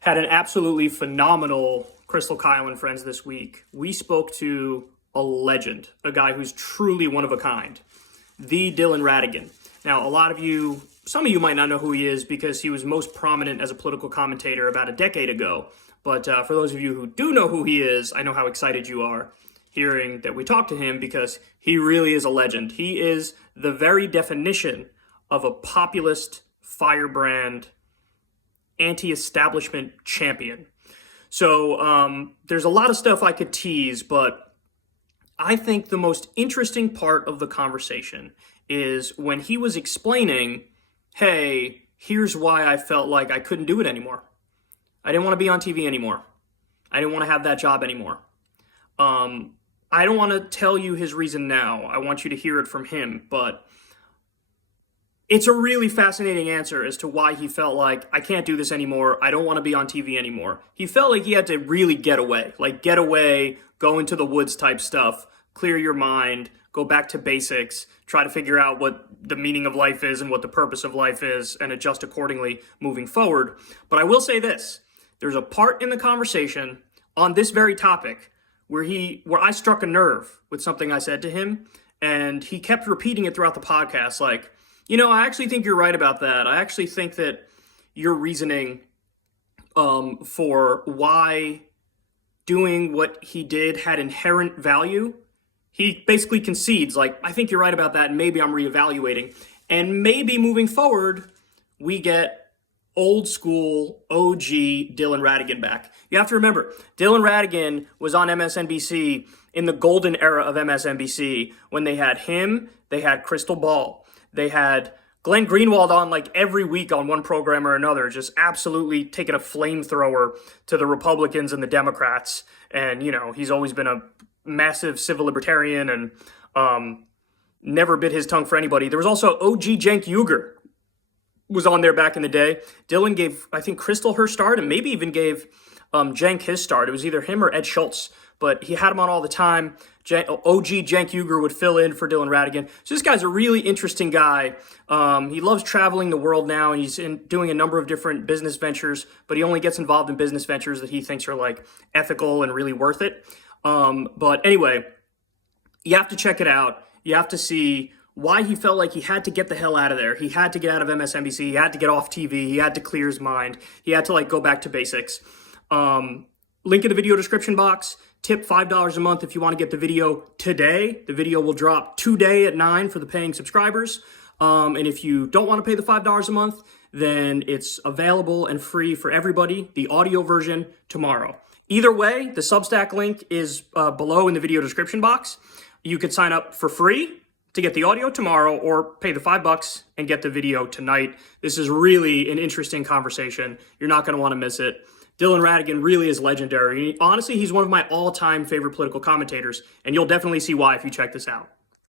Had an absolutely phenomenal Krystal, Kyle, and friends this week. We spoke to a legend, a guy who's truly one of a kind, the Dylan Ratigan. Now, some of you might not know who he is because he was most prominent as a political commentator about a decade ago. But for those of you who do know who he is, I know how excited you are hearing that we talked to him because he really is a legend. He is the very definition of a populist, firebrand, anti-establishment champion. So there's a lot of stuff I could tease, but I think the most interesting part of the conversation is when he was explaining, hey, here's why I felt like I couldn't do it anymore. I didn't want to be on TV anymore. I didn't want to have that job anymore. I don't want to tell you his reason now. I want you to hear it from him, but it's a really fascinating answer as to why he felt like, I can't do this anymore. I don't want to be on TV anymore. He felt like he had to really get away, go into the woods type stuff, clear your mind, go back to basics, try to figure out what the meaning of life is and what the purpose of life is, and adjust accordingly moving forward. But I will say this, there's a part in the conversation on this very topic where I struck a nerve with something I said to him, and he kept repeating it throughout the podcast, like, I actually think you're right about that. I actually think that your reasoning for why doing what he did had inherent value, he basically concedes, like, I think you're right about that, and maybe I'm reevaluating. And maybe moving forward, we get old school OG Dylan Ratigan back. You have to remember, Dylan Ratigan was on MSNBC in the golden era of MSNBC when they had him, they had Krystal Ball. They had Glenn Greenwald on like every week on one program or another, just absolutely taking a flamethrower to the Republicans and the Democrats. And, he's always been a massive civil libertarian and never bit his tongue for anybody. There was also OG Cenk Uygur was on there back in the day. Dylan gave, I think, Krystal her start and maybe even gave Cenk his start. It was either him or Ed Schultz, but he had him on all the time. OG Cenk Uygur would fill in for Dylan Ratigan. So this guy's a really interesting guy. He loves traveling the world now, and he's doing a number of different business ventures, but he only gets involved in business ventures that he thinks are like ethical and really worth it. But anyway, you have to check it out. You have to see why he felt like he had to get the hell out of there. He had to get out of MSNBC. He had to get off TV. He had to clear his mind. He had to go back to basics. Link in the video description box. Tip $5 a month if you want to get the video today. The video will drop today at 9 for the paying subscribers. And if you don't want to pay the $5 a month, then it's available and free for everybody. The audio version tomorrow. Either way, the Substack link is below in the video description box. You could sign up for free to get the audio tomorrow or pay the $5 and get the video tonight. This is really an interesting conversation. You're not going to want to miss it. Dylan Ratigan really is legendary. Honestly, he's one of my all-time favorite political commentators, and you'll definitely see why if you check this out.